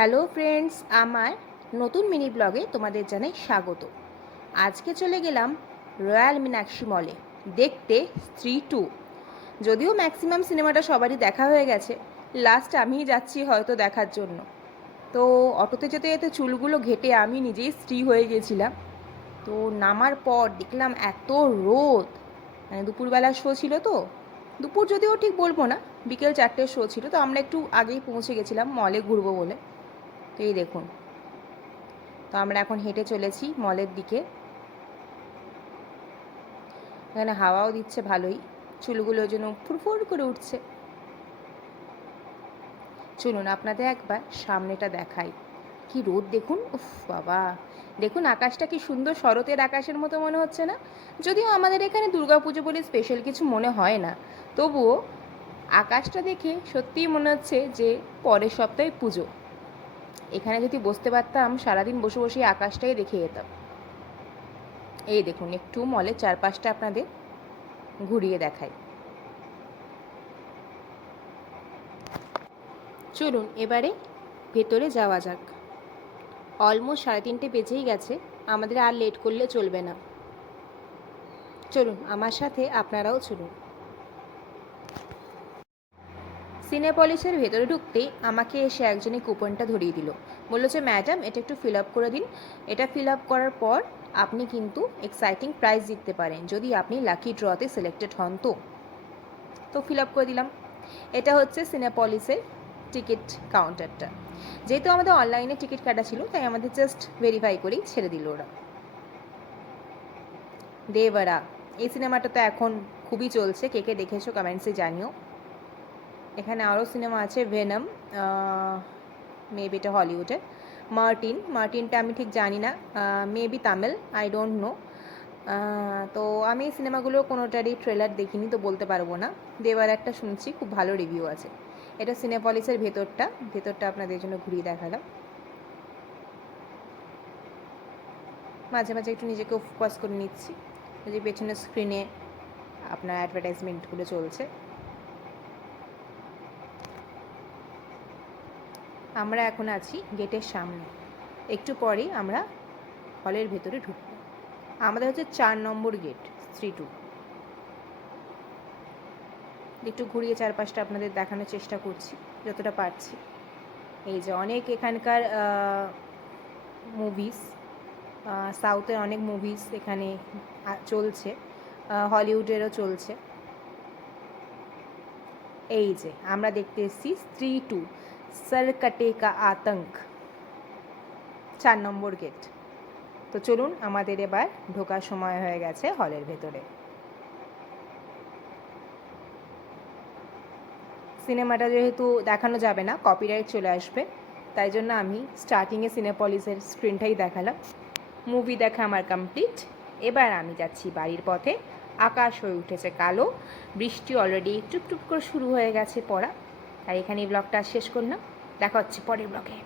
Hello friends, আমার নতুন mini ব্লগে তোমাদের জানাই স্বাগত। আজকে চলে গেলাম রয়্যাল মীনাক্ষী মলে দেখতে স্ত্রী 2। যদিও ম্যাক্সিমাম সিনেমাটা সবারই দেখা হয়ে গেছে, লাস্ট আমিই যাচ্ছি হয়তো দেখার জন্য। তো অটোতে যেতে যেতে চুলগুলো ঘেটে আমি নিজেই স্ত্রী হয়ে গেছিলাম। তো নামার পর দেখলাম এত রোদ, মানে দুপুরবেলার শো ছিল তো, দুপুর যদিও ঠিক বলবো না, বিকেল 4টের শো ছিল, তো আমরা একটু আগেই পৌঁছে গেছিলাম মলে ঘুরবো বলে। তো এই দেখুন, তো আমরা এখন হেঁটে চলেছি মলের দিকে। এখানে হাওয়াও দিচ্ছে ভালোই, চুলগুলো যেন ফুরফুর করে উঠছে। চলুন আপনাদের একবার সামনেটা দেখাই। কি রোদ দেখুন, উফ বাবা! দেখুন আকাশটা কি সুন্দর, শরতের আকাশের মতো মনে হচ্ছে না? যদিও আমাদের এখানে দুর্গাপুজো বলে স্পেশাল কিছু মনে হয় না, তবুও আকাশটা দেখে সত্যিই মনে হচ্ছে যে পরের সপ্তাহে পুজো। এখানে যদি বসতে পারতাম সারাদিন বসে বসে আকাশটাই দেখে যেতাম। এই দেখুন, একটু মলের চারপাশটা আপনাদের ঘুরিয়ে দেখাই। চলুন এবারে ভেতরে যাওয়া যাক। অলমোস্ট 3:30 বেজেই গেছে, আমাদের আর লেট করলে চলবে না। চলুন আমার সাথে আপনারাও চলুন। সিনেপলিসের ভেতরে ঢুকতেই আমাকে এসে একজনে কুপনটা ধরিয়ে দিল। বললো যে ম্যাডাম, এটা একটু ফিল আপ করে দিন। এটা ফিল আপ করার পর আপনি কিন্তু এক্সাইটিং প্রাইজ জিততে পারেন যদি আপনি লাকি ড্রতে সিলেক্টেড হন। তো ফিল আপ করে দিলাম। এটা হচ্ছে সিনেপলিসের টিকিট কাউন্টারটা। যেহেতু আমাদের অনলাইনে টিকিট কাটা ছিল, তাই আমাদের জাস্ট ভেরিফাই করেই ছেড়ে দিল ওরা। দেবরা, এই সিনেমাটা তো এখন খুবই চলছে, কে কে দেখেছো কমেন্টসে জানিও। এখানে আরও সিনেমা আছে, ভেনম, মেবি এটা হলিউডের। মার্টিনটা আমি ঠিক জানি না, maybe Tamil, I don't know. তো আমি এই সিনেমাগুলো কোনোটারই ট্রেলার দেখিনি, তো বলতে পারবো না। দেবার একটা শুনছি খুব ভালো রিভিউ আছে। এটা সিনেপলিসের ভেতরটা আপনাদের জন্য ঘুরিয়ে দেখালাম। মাঝে মাঝে একটু নিজেকে ফোকাস করে নিচ্ছি, যে পেছনের স্ক্রিনে আপনার অ্যাডভার্টাইজমেন্টগুলো চলছে। আমরা এখন আছি গেটের সামনে, একটু পরেই আমরা হলের ভেতরে ঢুকব। আমাদের হচ্ছে 4 নম্বর গেট, স্ত্রী 2। একটু ঘুরিয়ে চারপাশটা আপনাদের দেখানোর চেষ্টা করছি যতটা পারছি। এই যে অনেক এখানকার মুভিস, সাউথের অনেক মুভিস এখানে চলছে, হলিউডেরও চলছে। এই যে আমরা দেখতে এসেছি স্ত্রী 2, সর কটে কা আতঙ্ক, 4 নম্বর গেট। তো চলুন, আমাদের এবার ঢোকার সময় হয়ে গেছে হলের ভেতরে। সিনেমাটা যেহেতু দেখানো যাবে না, কপিরাইট চলে আসবে, তাই জন্য আমি স্টার্টিংয়ে সিনেপলিসের স্ক্রিনটাই দেখালাম। মুভি দেখা আমার কমপ্লিট। এবার আমি যাচ্ছি বাড়ির পথে। আকাশ হয়ে উঠেছে কালো, বৃষ্টি অলরেডি টুপটুপ করে শুরু হয়ে গেছে পড়া। তাই এখানে এই ব্লগটা শেষ করলাম, দেখা হচ্ছে পরের ব্লগে।